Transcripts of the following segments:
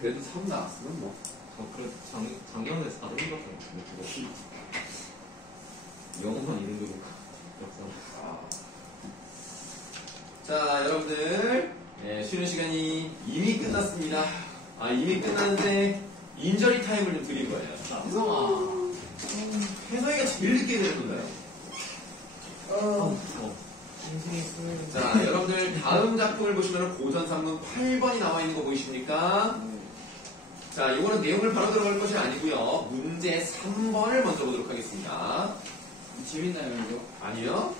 그래도 3 나왔으면 뭐. 그래도 장기영대에서 4등 같은 거 영어만 이런 거고 역사. 자, 여러분들, 네, 쉬는 시간이 이미 끝났습니다. 이미 끝났는데 인저리 타임을 좀 드릴 거예요. 이성아. 혜성이가 제일 늦게 되는 거예요. 자, 여러분들 다음 작품을 보시면 고전 3문 8번이 나와 있는 거 보이십니까? 자, 이거는 내용을 바로 들어갈 것이 아니고요. 문제 3번을 먼저 보도록 하겠습니다. 재밌나요, 이거? 아니요.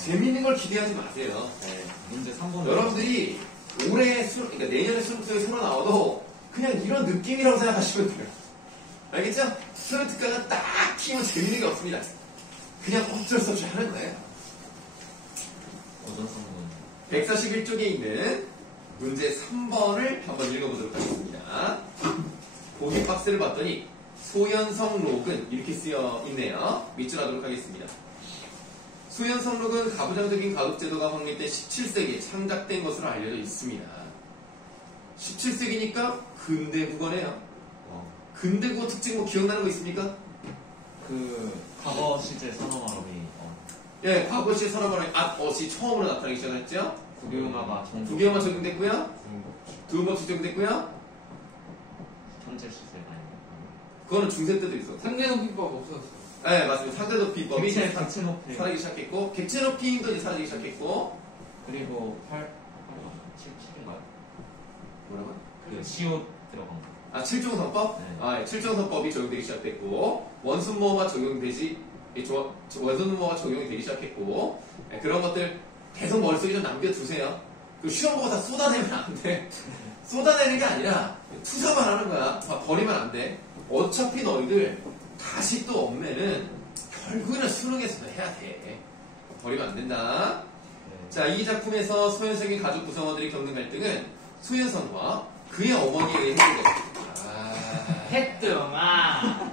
재밌는 걸 기대하지 마세요. 네, 문제 3번. 여러분들이 올해 그러니까 내년에 수능특강이 새로 나와도 그냥 이런 느낌이라고 생각하시면 돼요. 알겠죠? 수능특강은 딱히 뭐 재밌는 게 없습니다. 그냥 어쩔 수 없이 하는 거예요. 고전 3번. 141쪽에 있는 문제 3번을 한번 읽어보도록 하겠습니다. 보기 박스를 봤더니 소현성록은 이렇게 쓰여 있네요. 밑줄 하도록 하겠습니다. 소현성록은 가부장적인 가급제도가 확립된 17세기에 창작된 것으로 알려져 있습니다. 17세기니까 근대국어네요. 근대국어 특징 뭐 기억나는 거 있습니까? 과거 시제 산업화론이 예, 과거 시제 산업화론이 앗엇이 처음으로 나타나기 시작했죠. 국유음화가 국유음화 적용됐고요. 두음법칙 적용됐고요. 현재 시세 아니에요. 그거는 중세 때도 있었고. 상대높이법 없었어. 네, 맞습니다. 상대높이법이 객체 높이. 사라지기 시작했고, 객체높이도 이제 사라지기 시작했고, 그리고 7인가요? 뭐라고요? 시옷 들어간 거. 7중성법? 네. 7중성법이 적용되기 시작됐고, 원순모어가 적용되지, 원순모어가 적용이 되기 시작했고, 그런 것들 계속 머릿속에 좀 남겨두세요. 그 시험 보고 다 쏟아내면 안 돼. 쏟아내는 게 아니라 투자만 하는 거야. 버리면 안 돼. 어차피 너희들 다시 또 얽매는 결국에는 수능에서도 해야 돼. 버리면 안 된다. 네. 자, 이 작품에서 소현석의 가족 구성원들이 겪는 갈등은 소현선과 그의 어머니에 의해 해결됩니다. 했더마.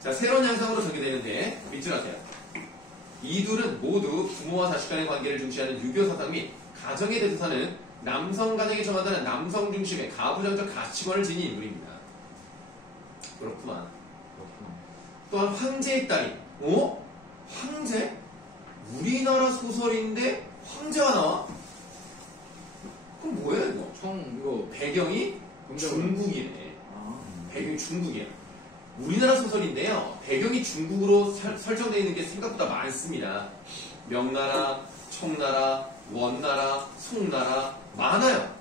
자, 새로운 양상으로 전개되는데 밑줄 하세요. 이 둘은 모두 부모와 자식 간의 관계를 중시하는 유교 사상 및 가정에 대해서는 남성 가정이 정한다는 남성 중심의 가부장적 가치관을 지닌 인물입니다. 그렇구만. 또한 황제의 딸인, 황제? 우리나라 소설인데 황제가 나와? 그럼 뭐야 이거? 이거 배경이 중국이네. 배경이 중국이야. 우리나라 소설인데요. 배경이 중국으로 설정되어 있는 게 생각보다 많습니다. 명나라, 청나라, 원나라, 송나라 많아요.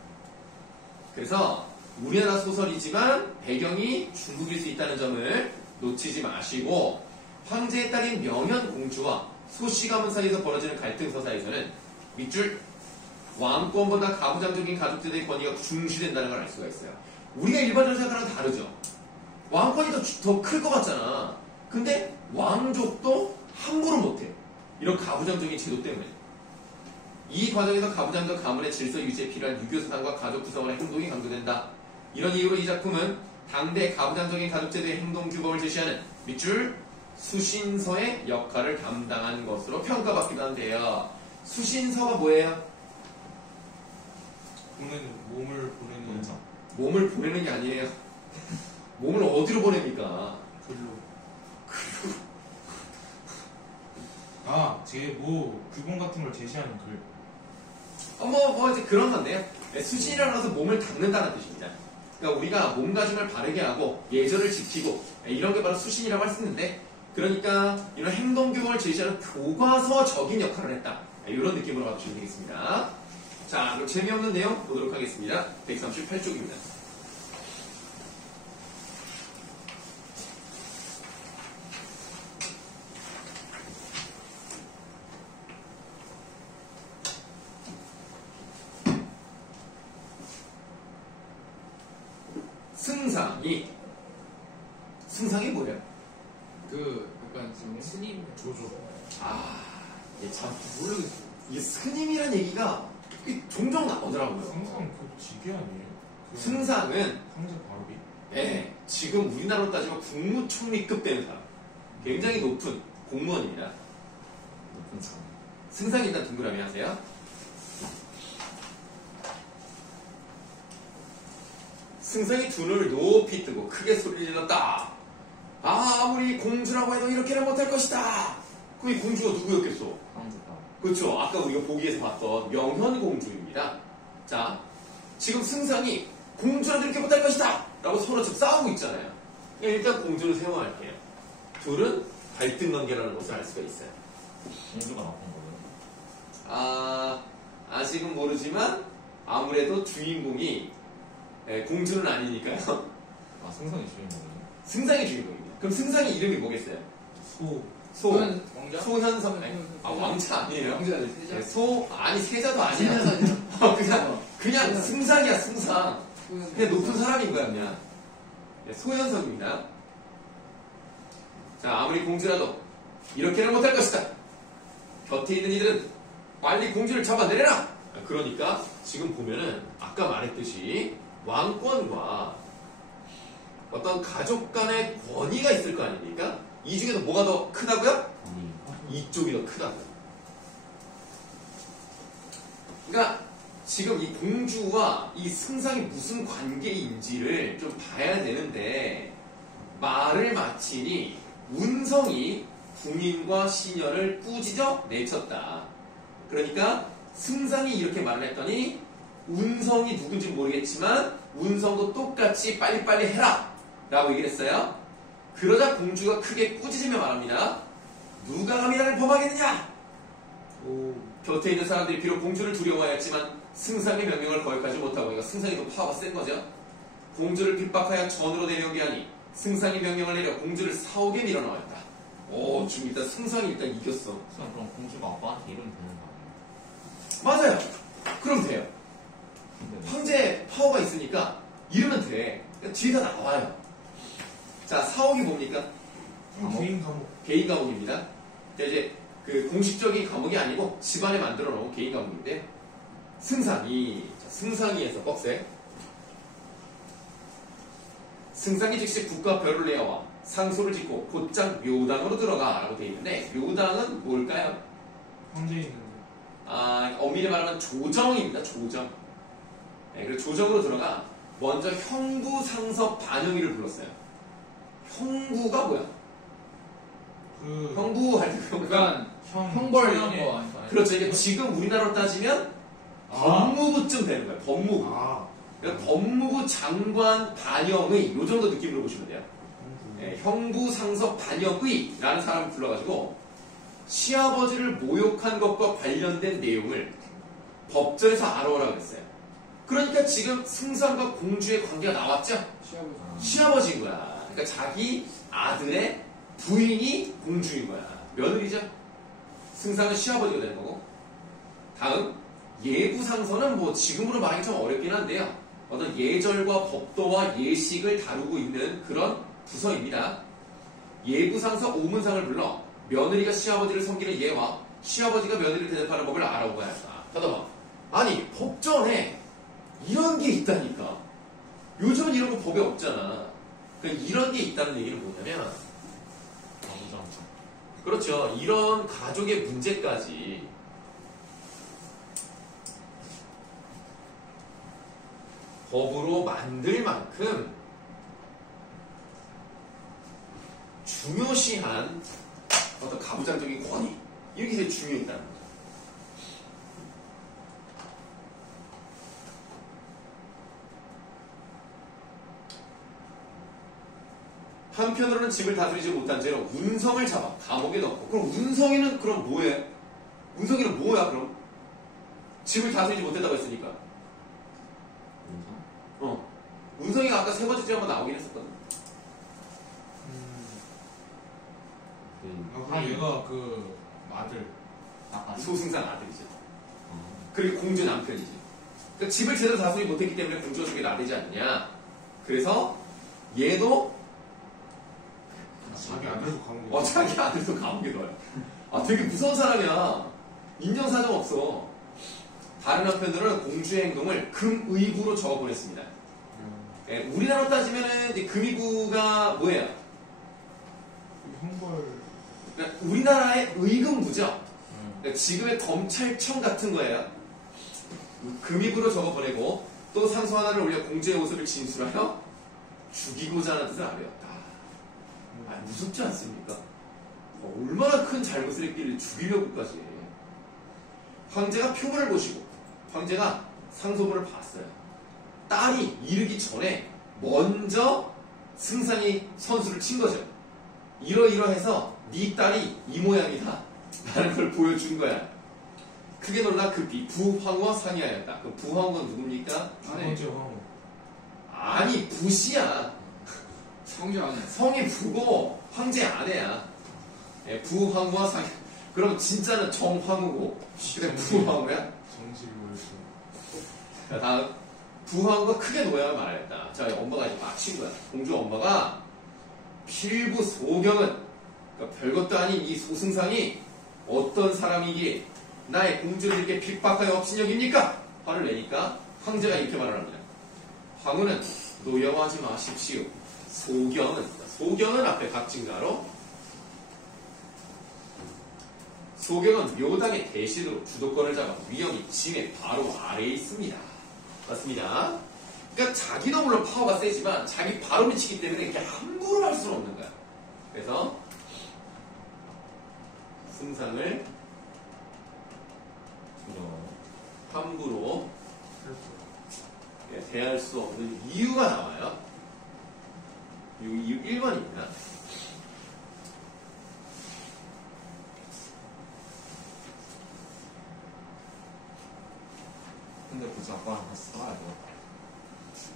그래서 우리나라 소설이지만 배경이 중국일 수 있다는 점을 놓치지 마시고 황제의 딸인 명현공주와 소씨 가문 사이에서 벌어지는 갈등 서사에서는 밑줄 왕권보다 가부장적인 가족제도의 권위가 중시된다는 걸 알 수가 있어요. 우리가 일반적으로 생각하는 건 다르죠. 왕권이 더 클 것 같잖아. 근데 왕족도 함부로 못해. 이런 가부장적인 제도 때문에. 이 과정에서 가부장적 가문의 질서 유지에 필요한 유교 사상과 가족 구성원의 행동이 강조된다. 이런 이유로 이 작품은 당대 가부장적인 가족제도의 행동 규범을 제시하는 밑줄 수신서의 역할을 담당한 것으로 평가받기도 한데요. 수신서가 뭐예요? 몸을 보내는 문서. 몸을 보내는 게 아니에요. 몸을 어디로 보냅니까? 제 규범 같은 걸 제시하는 글. 이제 그런 건데요. 수신이라고 해서 몸을 닦는다는 뜻입니다. 그러니까 우리가 몸가짐을 바르게 하고 예절을 지키고 이런 게 바로 수신이라고 할 수 있는데, 그러니까 이런 행동 규범을 제시하는 교과서적인 역할을 했다. 이런 느낌으로 봐주시면 되겠습니다. 자, 그럼 재미없는 내용 보도록 하겠습니다. 138쪽입니다. 승상이 뭐예요? 약간 스님 조조. 이게 참 모르겠어. 이게 스님이란 얘기가 종종 나오더라고요. 항상 직위 아니에요? 승상은 황제 바로비? 네, 지금 우리나라로 따지면 국무총리급 되는 사람, 굉장히 높은 공무원입니다. 높은 상. 승상 일단 동그라미 하세요. 승상이 두 눈을 높이 뜨고 크게 소리를 질렀다. 아무리 공주라고 해도 이렇게는 못할 것이다. 그럼 이 공주가 누구였겠어? 황제다. 그렇죠. 아까 우리가 보기에서 봤던 명현공주입니다. 자, 지금 승상이 공주라도 이렇게 못할 것이다 라고 서로 지금 싸우고 있잖아요. 일단 공주를 세워할게요. 둘은 갈등 관계라는 것을 알 수가 있어요. 공주가 나쁜 거예요. 아직은 모르지만 아무래도 주인공이 공주는 아니니까요. 승상이 주인공이에요. 승상이 주인공입니다. 그럼 승상의 이름이 뭐겠어요? 소. 왕자? 소현성. 왕자 아니에요? 왕자 세자? 아니 세자도 아니야. 그냥 승상이야, 승상. 그냥 높은 사람인 거야, 그냥. 소현석입니다. 자, 아무리 공주라도 이렇게는 못할 것이다. 곁에 있는 이들은 빨리 공주를 잡아내려라. 그러니까 지금 보면은 아까 말했듯이 왕권과 어떤 가족 간의 권위가 있을 거 아닙니까? 이 중에서 뭐가 더 크다고요? 이쪽이 더 크다고요. 그러니까 지금 이 공주와 이 승상이 무슨 관계인지를 좀 봐야 되는데 말을 마치니 운성이 궁인과 시녀를 꾸짖어 내쳤다. 그러니까 승상이 이렇게 말을 했더니 운성이 누군지 모르겠지만 운성도 똑같이 빨리빨리 해라 라고 얘기를 했어요. 그러자 공주가 크게 꾸짖으며 말합니다. 누가 감히 나를 범하겠느냐? 곁에 있는 사람들이 비록 공주를 두려워하였지만 승상의 명령을 거역하지 못하고, 그러니까 승상이 더 파워가 센 거죠. 공주를 핍박하여 전으로 내려오게 하니 승상이 명령을 내려 공주를 사옥에 밀어넣었다. 지금 일단 승상이 일단 이겼어. 그럼 공주가 아빠한테 이러면 되는 거 아니에요? 맞아요. 그럼 돼요. 근데 황제 파워가 있으니까 이러면 돼. 그러니까 뒤에 다 나와요. 자, 사옥이 뭡니까? 개인 감옥. 개인 감옥입니다. 이제 그 공식적인 감옥이 아니고 집안에 만들어 놓은 개인 감옥인데 승상이에서 뻑새. 승상이 즉시 국과 별을 내어와 상소를 짓고 곧장 묘당으로 들어가 라고 되어 있는데 묘당은 뭘까요? 황제 있는데. 엄밀히 말하면 조정입니다. 조정. 네, 그리고 조정으로 들어가 먼저 형부상섭 반영위를 불렀어요. 형부가 뭐야? 형부 할 때 그 형부가 약간 형벌 이런 처형에. 거 아닌가요? 그렇죠. 이게 지금 우리나라로 따지면 법무부쯤 되는 거예요. 법무부. 그러니까 법무부 장관 반영의 요 정도 느낌으로 보시면 돼요. 형부상섭 반영의라는 사람을 불러가지고 시아버지를 모욕한 것과 관련된 내용을 법정에서 알아오라고 했어요. 그러니까 지금 승상과 공주의 관계가 나왔죠? 시아버지. 시아버지인 거야. 그러니까 자기 아들의 부인이 공주인 거야. 며느리죠? 승상은 시아버지가 되는 거고. 다음, 예부상서는 뭐 지금으로 말하기 좀 어렵긴 한데요. 어떤 예절과 법도와 예식을 다루고 있는 그런 부서입니다. 예부상서 오문상을 불러 며느리가 시아버지를 섬기는 예와 시아버지가 며느리를 대접하는 법을 알아보아야 한다. 잠깐만. 아니, 법전에 이런 게 있다니까. 요즘은 이런 거 법에 없잖아. 그러니까 이런 게 있다는 얘기는 뭐냐면, 그렇죠. 이런 가족의 문제까지 법으로 만들 만큼 중요시한 어떤 가부장적인 권위, 이런 게 되게 중요했다는 거죠. 한편으로는 집을 다스리지 못한 채로 운성을 잡아 감옥에 넣고, 그럼 운성이는 그럼 뭐해? 운성이는 뭐야 그럼? 집을 다스리지 못했다고 했으니까. 운성이가 아까 세 번째 주에 한번 나오긴 했었거든. 그럼 얘가 그 아들. 소승상 아들이죠. 그리고 공주 남편이지. 그러니까 집을 제대로 다스리지 못했기 때문에 공주가 저게 나대지 않느냐. 그래서 얘도 자기 아들도 감옥에. 자기 아들도 감옥에 넣어요. 되게 무서운 사람이야. 인정사정 없어. 다른 한편으로는 공주의 행동을 금의부로 적어보냈습니다. 우리나라로 따지면은 이제 금의부가 뭐예요? 형벌. 그러니까 우리나라의 의금부죠. 그러니까 지금의 검찰청 같은 거예요. 금의부로 적어보내고 또 상소 하나를 올려 공주의 모습을 진술하여 죽이고자 하는 뜻을 아뢰었다. 무섭지 않습니까? 얼마나 큰 잘못을 했길래 죽이려고까지. 황제가 표문을 보시고 황제가 상소문을 봤어요. 딸이 이르기 전에 먼저 승상이 선수를 친 거죠. 이러이러해서 네 딸이 이 모양이다 라는 걸 보여준 거야. 크게 놀라 급히 부황후와 상의하였다. 그 부황후가 누굽니까? 두 번째 황후. 아니 부시야. 성질 아니야. 성이 부고 황제 아내야. 예, 부황후와 상의. 그럼 진짜는 정황후고 근데 부황후야? 정식이 뭐였어? 자, 다음 부황후가 크게 노여야 말했다. 자, 엄마가 이제 막친 거야. 공주 엄마가 필부 소경은 그러니까 별것도 아닌 이 소승상이 어떤 사람이기에 나의 공주들에게 핍박하여 업신여깁니까? 화를 내니까 황제가 이렇게 말을 합니다. 황후는 노여워하지 마십시오. 소경은 앞에 각진가로 소경은 묘당의 대신으로 주도권을 잡아 위엄이 짐의 바로 아래에 있습니다. 맞습니다. 그러니까 자기도 물론 파워가 세지만 자기 바로 미치기 때문에 이렇게 함부로 할 수는 없는 거야. 그래서 승상을 함부로 대할 수 없는 이유가 나와요. 이유 1번입니다. 근데 굳이 아빠랑 같이 살아야 돼.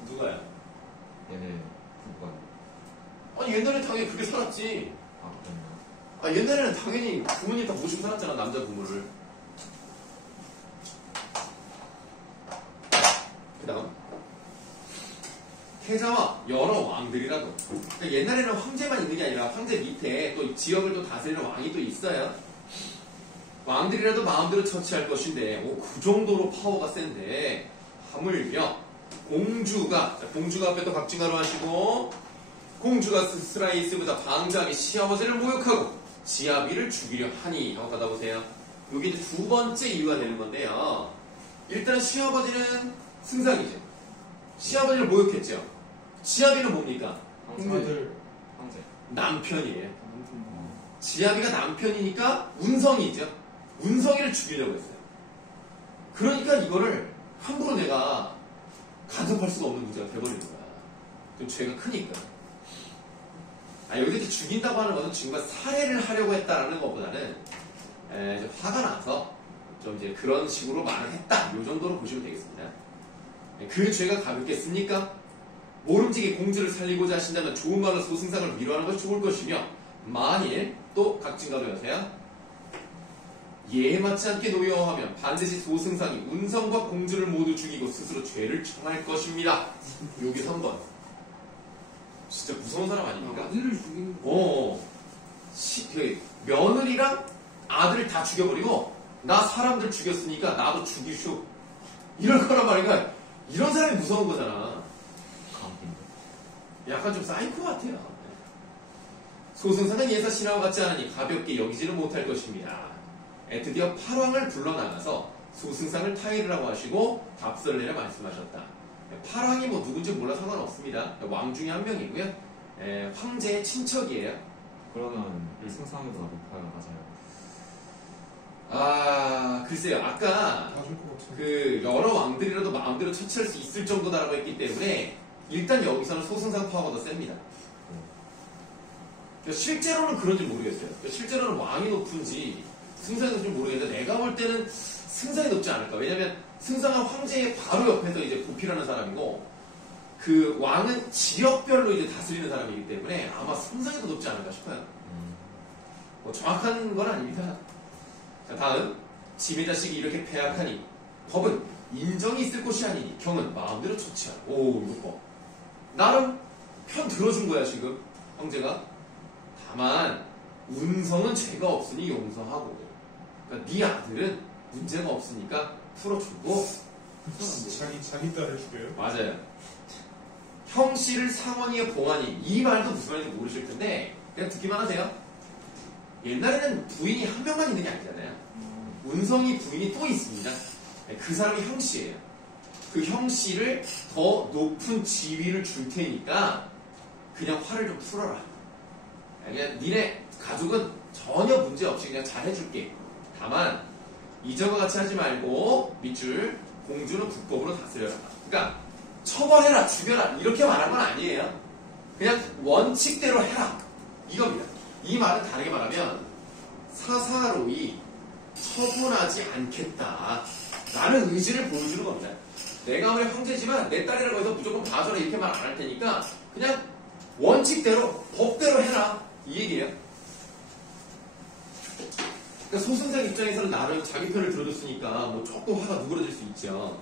누가요? 얘네 부부가. 아니 옛날에 당연히 그렇게 살았지. 아, 그랬나? 아 옛날에는 당연히 부모님 다 모시고 살았잖아. 남자 부모를. 그 다음 태자와 여러 왕들이라도. 그러니까 옛날에는 황제만 있는 게 아니라 황제 밑에 또 지역을 또 다스리는 왕이 또 있어요. 왕들이라도 마음대로 처치할 것인데 그 정도로 파워가 센데 하물며 공주가 앞에 또 각진가로 하시고 공주가 스라이스보다 방자하게 시아버지를 모욕하고 지아비를 죽이려 하니 하고 받아보세요. 여기 이제 두 번째 이유가 되는 건데요. 일단 시아버지는 승상이죠. 시아버지를 모욕했죠. 지아비는 뭡니까? 아들. 황제. 남편이에요. 지아비가 남편이니까 운성이죠. 운성이를 죽이려고 했어요. 그러니까 이거를 함부로 내가 간섭할 수가 없는 문제가 돼버리는 거야. 좀 죄가 크니까. 여기서 이렇게 죽인다고 하는 것은 지금과 살해를 하려고 했다라는 것보다는 좀 화가 나서 좀 이제 그런 식으로 말을 했다. 이 정도로 보시면 되겠습니다. 그 죄가 가볍겠습니까? 모름지기 공주를 살리고자 하신다면 좋은 말로 소승상을 위로하는 것이 좋을 것이며 만일 또 각진가도 여세요. 예에 맞지 않게 노여워하면 반드시 소승상이 운성과 공주를 모두 죽이고 스스로 죄를 청할 것입니다. 여기 3번. 진짜 무서운 사람 아닙니까? 아들을 죽이는 거. 며느리랑 아들을 다 죽여버리고 나 사람들 죽였으니까 나도 죽이쇼. 이럴 거란 말인가? 이런 사람이 무서운 거잖아. 약간 좀 사이코 같아요. 소승상은 예사 신하와 같지 않으니 가볍게 여기지는 못할 것입니다. 드디어 팔왕을 불러나가서 소승상을 타이르라고 하시고 답서를 내려 말씀하셨다. 팔왕이 뭐 누군지 몰라 상관없습니다. 왕 중에 한 명이고요. 황제의 친척이에요. 그러면 승상보다 높아요, 맞아요. 글쎄요. 아까 봐줄 것 같아. 그 여러 왕들이라도 마음대로 처치할 수 있을 정도다라고 했기 때문에 일단 여기서는 소승상 파워가 더 셉니다. 그러니까 실제로는 그런지 모르겠어요. 그러니까 실제로는 왕이 높은지 승상이 높은지 모르겠는데 내가 볼 때는 승상이 높지 않을까. 왜냐면 승상은 황제의 바로 옆에서 이제 보필하는 사람이고 그 왕은 지역별로 이제 다스리는 사람이기 때문에 아마 승상이 더 높지 않을까 싶어요. 뭐 정확한 건 아닙니다. 자, 다음 짐의 자식이 이렇게 패악하니 법은 인정이 있을 곳이 아니니 경은 마음대로 처치하라. 오, 이거 봐. 나름 편 들어준 거야 지금 황제가. 다만 운성은 죄가 없으니 용서하고, 그러니까 네 아들은 문제가 없으니까 풀어주고. 자기 딸을 죽여요? 맞아요. 형씨를 상원이에 봉하니, 이 말도 무슨 말인지 모르실 텐데 그냥 듣기만 하세요. 옛날에는 부인이 한 명만 있는 게 아니잖아요. 운성이 부인이 또 있습니다. 그 사람이 형씨예요. 그 형씨를 더 높은 지위를 줄 테니까 그냥 화를 좀 풀어라. 그냥 니네 가족은 전혀 문제 없이 그냥 잘 해줄게. 다만 이전과 같이 하지 말고 밑줄 공주는 불법으로 다스려라. 그러니까 처벌해라, 죽여라 이렇게 말한 건 아니에요. 그냥 원칙대로 해라 이겁니다. 이 말은 다르게 말하면 사사로이 처분하지 않겠다 라는 의지를 보여주는 겁니다. 내가 아무리 형제지만 내 딸이라고 해서 무조건 봐줘라 이렇게 말 안 할 테니까 그냥 원칙대로 법대로 해라 이 얘기예요. 그러니까 소승장 입장에서는 나름 자기 편을 들어줬으니까 뭐 조금 화가 누그러질 수 있죠.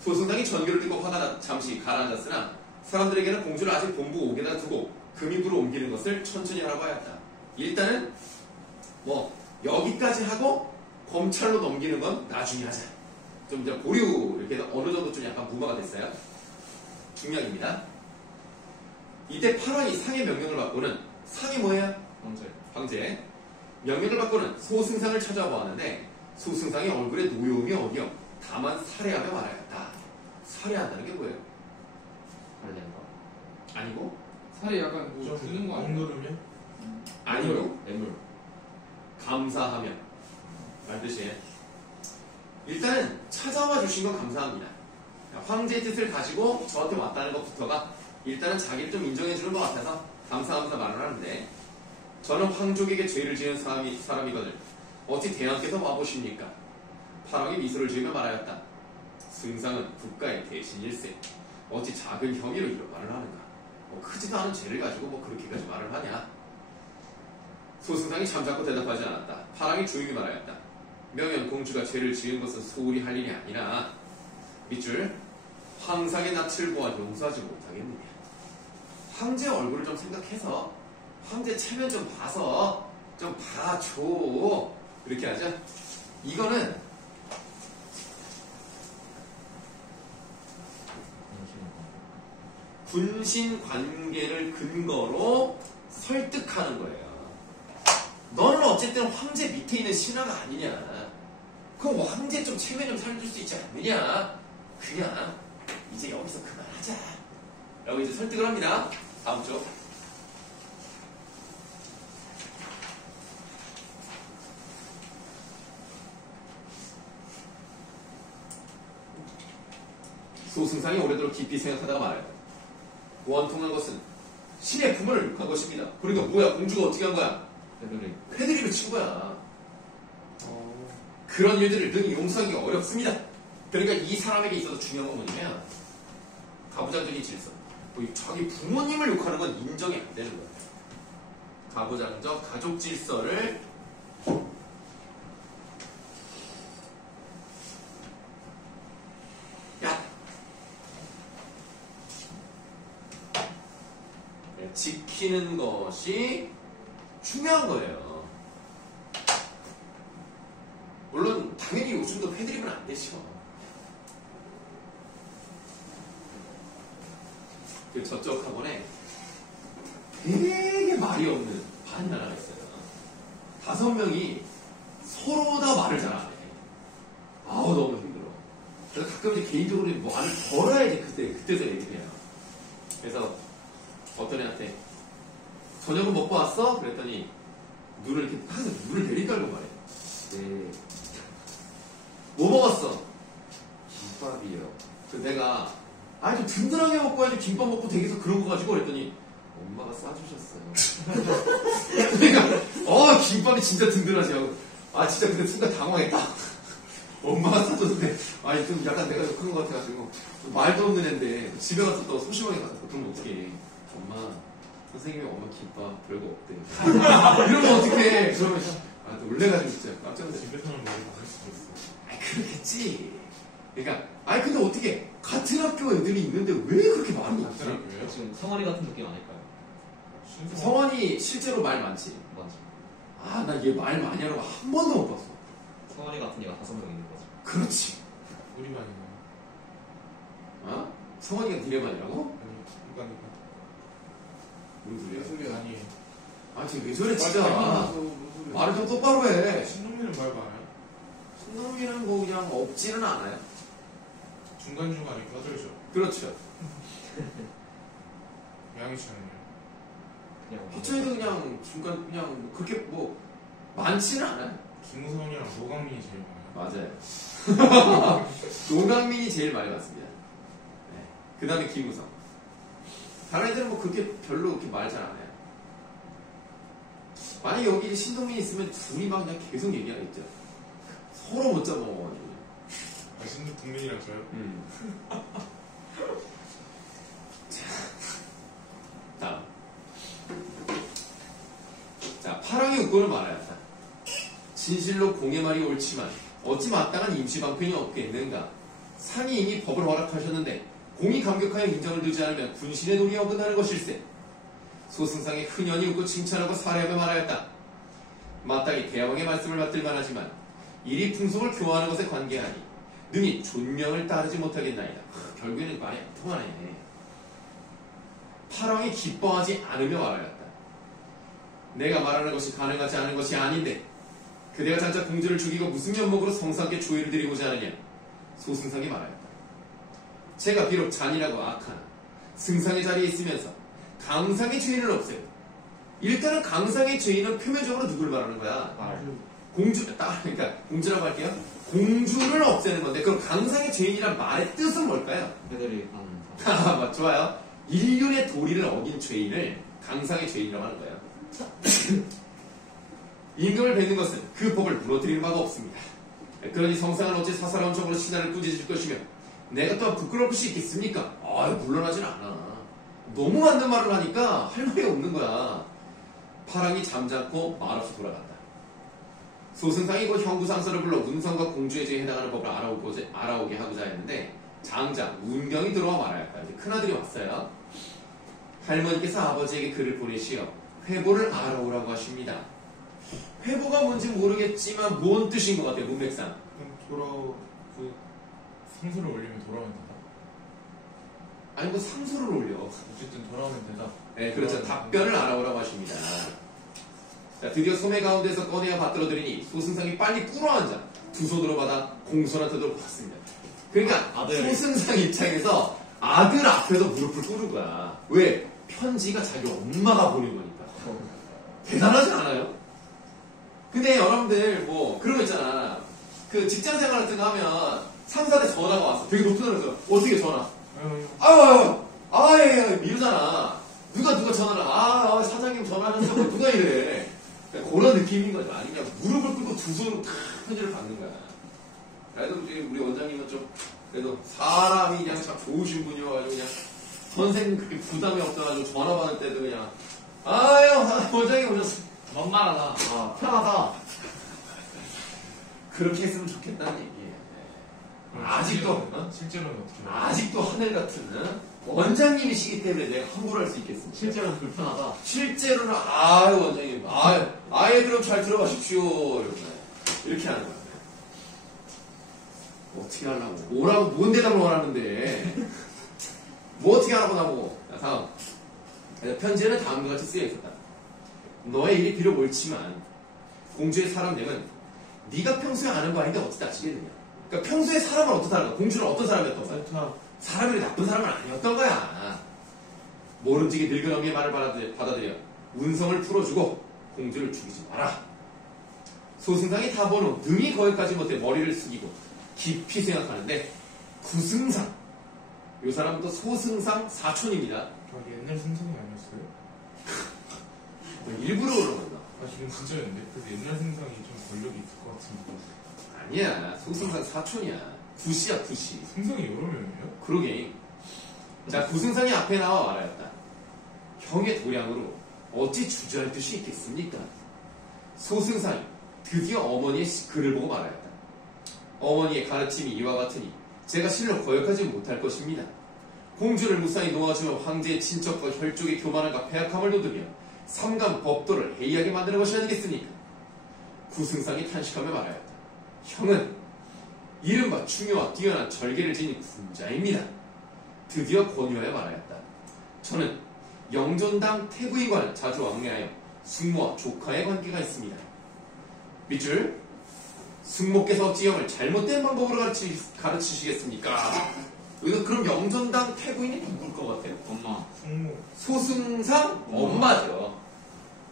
소승장이 전교를 듣고 화가 잠시 가라앉았으나 사람들에게는 공주를 아직 본부 옥에다 두고 금입으로 옮기는 것을 천천히 하라고 하였다. 일단은 뭐 여기까지 하고 검찰로 넘기는 건 나중에 하자. 좀 이제 보류 이렇게 해서 어느 정도 좀 약간 무마가 됐어요. 중량입니다. 이때 파랑이 상의 명령을 받고는 상이 뭐예요? 황제. 명령을 받고는 소승상을 찾아보았는데 소승상의 얼굴에 노여움이 어디요? 다만 살해하며 말하였다. 살해한다는 게 뭐예요? 관련다. 아니고 살이 약간 뭐 드는 거 아니야? 억누르면? 아니고 애물. 감사하며 말 뜻이에요. 일단은 찾아와 주신 건 감사합니다. 황제의 뜻을 가지고 저한테 왔다는 것부터가 일단은 자기를 좀 인정해 주는 것 같아서 감사하면서 말을 하는데 저는 황족에게 죄를 지은 사람이거늘 어찌 대왕께서 와보십니까? 파랑이 미소를 지으며 말하였다. 승상은 국가의 대신일세 어찌 작은 혐의로 이런 말을 하는가? 뭐 크지도 않은 죄를 가지고 뭐 그렇게까지 말을 하냐? 소승상이 잠자코 대답하지 않았다. 파랑이 조용히 말하였다. 명현 공주가 죄를 지은 것은 소홀히 할 일이 아니라 밑줄 황상의 낯을 보아 용서하지 못하겠느냐. 황제 얼굴을 좀 생각해서 황제 체면 좀 봐서 좀 봐줘 이렇게 하자. 이거는 군신 관계를 근거로 설득하는 거예요. 너는 어쨌든 황제 밑에 있는 신하가 아니냐. 그럼 황제 좀 체면 좀 살려줄 수 있지 않느냐. 그냥 이제 여기서 그만하자 라고 이제 설득을 합니다. 다음 쪽. 소승상이 오래도록 깊이 생각하다가 말해요. 원통한 것은 신의 부모를 욕한 것입니다. 그러니까 뭐야, 공주가 어떻게 한 거야? 패드립을 친 거야. 그런 일들을 능히 용서하기가 어렵습니다. 그러니까 이 사람에게 있어서 중요한 건 뭐냐면 가부장적인 질서. 자기 부모님을 욕하는 건 인정이 안 되는 거야. 가부장적 가족 질서를 지키는 것이 중요한 거예요. 물론 당연히 요즘도 패드립은 안 되죠. 그 저쪽 학원에 되게 말이 없는 반나라가 있어요. 5명이 서로 다 말을 잘 안 해. 아우 너무 힘들어. 그래서 가끔 이제 개인적으로 뭐 말을 걸어야지 그때서 얘기를 해요. 그래서 어떤 애한테 저녁은 먹고 왔어? 그랬더니 눈을 이렇게 항상 눈을 내리깔고 말해. 네. 뭐 먹었어? 김밥이요. 그 내가 아니 좀 든든하게 먹고 와야지 김밥 먹고 댁에서 그런 거 가지고 그랬더니 엄마가 싸주셨어요. 그러니까 김밥이 진짜 든든하지 하고 아 진짜 근데 순간 당황했다. 엄마가 싸줬는데 아니 좀 약간 내가 좀 그런 거 같아가지고 말도 없는 애인데 집에 가서 또 소심하게 가서 그러면 어떡해. 엄마 선생님이 엄마 김밥 별거 없대. 이러면 어떡해. 그러면 놀래가지고 진짜 깜짝 놀랐어. 집에서는 말이 많을 수도 있어. 아이 그렇겠지. 그러니까 아니 근데 어떻게 같은 학교 애들이 있는데 왜 그렇게 말이 없지? 왜요? 지금 성원이 같은 느낌 아닐까요? 성원이 실제로 말 많지. 맞아. 아 나 얘 말 많이 하는 거 한 번도 못 봤어. 성원이 같은 애가 5명 있는 거죠. 그렇지. 우리 반인가요? 어? 성원이가 니네 반이라고? 아니, 이반인가? 무슨 소리야? 소리 아니에요. 아 지금 왜 저래 진짜. 말을 좀 똑바로 해. 신동민은 말 많아요? 신동이는 뭐 그냥 없지는 않아요. 중간중간에 껴들죠. 그렇죠. 양희찬은요. 그냥 희철이도 그냥 중간 그냥 뭐 그렇게 뭐 많지는 않아요. 김우성이랑 노강민이 제일 많아요. 맞아요. 노강민이 제일 많이 봤습니다. 네. 그 다음에 김우성. 다른 애들은 뭐 그렇게 별로 그렇게 말 잘 안 해요. 만약에 여기 신동민이 있으면 둘이 막 그냥 계속 얘기하겠죠. 서로 못 잡아먹어가지고. 신동 동민이랑 저요? 다음. 자, 파랑이 웃고는 말하였다. 진실로 공의 말이 옳지만 어찌 마땅한 임시방편이 없겠는가. 상이 이미 법을 허락하셨는데 공이 감격하여 인정을 두지 않으면 군신의 도리에 어긋나는 것일세. 소승상이 흔연히 웃고 칭찬하고 사례하며 말하였다. 마땅히 대왕의 말씀을 받들만 하지만 일이 풍속을 교화하는 것에 관계하니 능히 존명을 따르지 못하겠나이다. 결국에는 말이 안 통하네. 파랑이 기뻐하지 않으며 말하였다. 내가 말하는 것이 가능하지 않은 것이 아닌데 그대가 장차 공주를 죽이고 무슨 면목으로 성상께 조의를 드리고자 하느냐. 소승상이 말하였다. 제가 비록 잔인하고 악하나 승상의 자리에 있으면서 강상의 죄인은 없어요. 일단은 강상의 죄인은 표면적으로 누굴 말하는 거야? 그러니까 공주라고 할게요. 공주를 없애는 건데 그럼 강상의 죄인이란 말의 뜻은 뭘까요? 그들이 하는 좋아요. 인륜의 도리를 어긴 죄인을 강상의 죄인이라고 하는 거예요. 임금을 뱉는 것은 그 법을 무너뜨리는 바가 없습니다. 그러니 성상은 어찌 사사로운 척으로 신하를 꾸짖을 것이며 내가 또한 부끄러울 것이 있겠습니까? 물러나진 않아. 너무 맞는 말을 하니까 할 말이 없는 거야. 파랑이 잠자코 말없이 돌아간다. 소승상이 곧 형구상서를 불러 운성과 공주의 죄에 해당하는 법을 알아오게 하고자 했는데 장장 운경이 들어와 말하였다. 이제 큰아들이 왔어요. 할머니께서 아버지에게 글을 보내시어 회보를 알아오라고 하십니다. 회보가 뭔지 모르겠지만 뭔 뜻인 것 같아요. 문맥상. 그 상소를 올리면 돌아오면 된다. 아니 뭐 상소를 올려. 어쨌든 돌아오면 되다. 네, 그렇죠. 답변을 알아오라고 하십니다. 자, 드디어 소매 가운데서 꺼내어 받들어들이니 소승상이 빨리 꿇어앉아 두 손으로 받아 공손한테도 봤습니다. 그러니까 아들. 소승상 입장에서 아들 앞에서 무릎을 꿇은 거야. 왜? 편지가 자기 엄마가 보낸 거니까. 대단하지 않아요? 근데 여러분들 뭐 그런 거 있잖아. 그 직장 생활 같은 거 하면 상사한테 전화가 왔어. 되게 높은 데서 어떻게 전화? 미루잖아. 누가 전화를 사장님 전화하셨어. 누가 이래. 그런 느낌인 거죠. 아니냐. 무릎을 꿇고 두 손으로 탁 편지를 받는 거야. 그래도 우리 원장님은 좀 그래도 사람이 그냥 참 좋으신 분이어가지고 그냥 선생님 그렇게 부담이 없어가지고 전화 받을 때도 그냥 원장님 오셨어. 뭔 말하나 편하다. 그렇게 했으면 좋겠다는 얘기예요. 아직도 실제로는 어떻게 해요? 아직도 하늘 같은 원장님이시기 때문에 내가 함부로 할 수 있겠습니다. 실제로는 불편하다. 실제로는 원장님 그럼 잘 들어가십시오 이렇게 하는 거야. 어떻게 하려고 뭐라고 뭔 대답을 원하는데 뭐 어떻게 하라고 나보고. 자, 다음 편지에는 다음과 같이 쓰여 있었다. 너의 일이 비록 옳지만 공주의 사람됨은 네가 평소에 아는 거 아닌데 어떻게 따지겠느냐. 그러니까 평소에 사람은 어떻다는 거야. 공주는 어떤 사람이었던 거야? 사람이 나쁜 사람은 아니었던 거야. 모름지기 늙은 어미의 말을 받아들여 운성을 풀어주고 공주를 죽이지 마라. 소승상이 다 본 후 능히 거기까지 못해 머리를 숙이고 깊이 생각하는데 구승상, 이 사람은 또 소승상 사촌입니다. 옛날 승상이 아니었어요? 일부러 그런 건가? 지금 진짜였는데? 그래서 옛날 승상이 좀 권력이 있을 것 같은데. 아니야. 소승상 사촌이야. 구시야 구시. 승상이 여러 명이에요? 그러게. 자, 구승상이 앞에 나와 말하였다. 형의 도량으로 어찌 주저할 뜻이 있겠습니까? 소승상이 드디어 어머니의 글을 보고 말하였다. 어머니의 가르침이 이와 같으니 제가 실로 거역하지 못할 것입니다. 공주를 무사히 놓아주며 황제의 친척과 혈족의 교만함과 패악함을 돋우며 삼감 법도를 해이하게 만드는 것이 아니겠습니까? 구승상이 탄식하며 말하였다. 형은 이른바 충효와 뛰어난 절개를 지닌 군자입니다. 드디어 권유하여 말하였다. 저는 영존당 태부인과는 자주 왕래하여 숙모와 조카의 관계가 있습니다. 밑줄 승모께서 지형을 잘못된 방법으로 가르치시겠습니까? 이거 그럼 명전당 태부인이 누굴 것 같아요? 엄마. 승모. 소승상 엄마죠.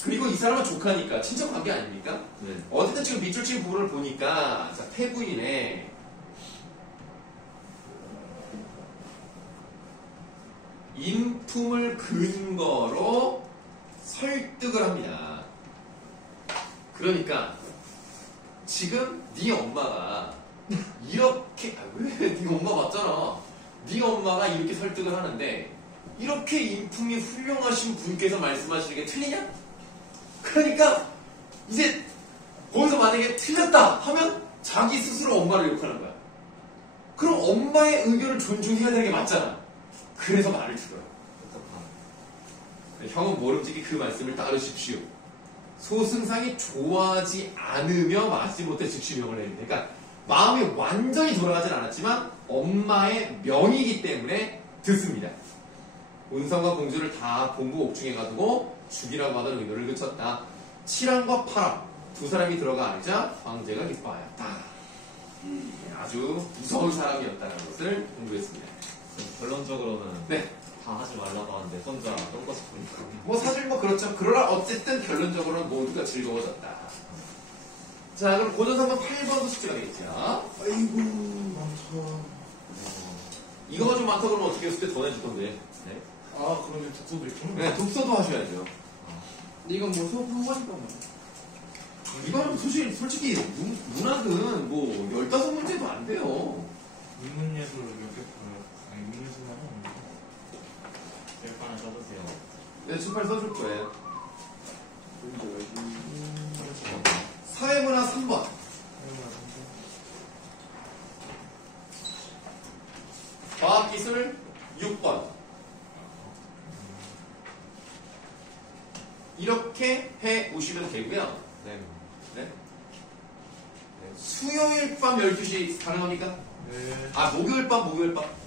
그리고 이 사람은 조카니까 친척 관계 아닙니까? 네. 어쨌든 지금 밑줄 친 부분을 보니까 자, 태부인의 인품을 근거로 설득을 합니다. 그러니까 지금 네 엄마가 이렇게 왜 네 엄마 맞잖아. 네 엄마가 이렇게 설득을 하는데 이렇게 인품이 훌륭하신 분께서 말씀하시는 게 틀리냐? 그러니까 이제 거기서 만약에 틀렸다 하면 자기 스스로 엄마를 욕하는 거야. 그럼 엄마의 의견을 존중해야 되는 게 맞잖아. 그래서 말을 들어요. 형은 모름지기 그 말씀을 따르십시오. 소승상이 좋아하지 않으며 마지 못해 즉시 명을 내립니다. 그러니까 마음이 완전히 돌아가진 않았지만 엄마의 명이기 때문에 듣습니다. 운성과 공주를 다 본부 옥중에 가두고 죽이라고 하던 의도를 그쳤다. 칠함과 파람 두 사람이 들어가 앉아 황제가 기뻐하였다. 아주 무서운 사람이었다는 것을 공부했습니다. 결론적으로는 네. 다 하지 말라고 하는데 혼자 똥거 싶으니까. 뭐 사실 뭐 그렇죠. 그러나 어쨌든 결론적으로는 모두가 즐거워졌다. 자, 그럼 고전상품 8번도 숙제가 되겠죠. 아이고 많다. 이거가 좀 많다 그러면 어떻게 숙제 더 내줄 건데? 네. 아 그러면 독서도 있구나. 네, 독서도 하셔야죠. 근데 이건 뭐 수업 한 번이니까 뭐. 이거는 솔직히 문학은 뭐 15문제도 안 돼요. 인문예술 몇개 풀어요? 아니 인문예술만 하면 셀판을 써주세요. 네, 출판 써줄 거예요. 뭔지 알지. 사회문화 3번. 과학기술 6번. 이렇게 해 오시면 되고요. 네. 네. 수요일 밤 12시 가능합니까? 네. 아, 목요일 밤.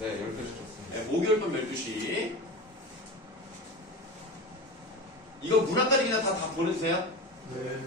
네, 12시 좋습니다. 네, 목요일 밤 12시. 이거 문학까지 그냥 다 보내주세요. 네.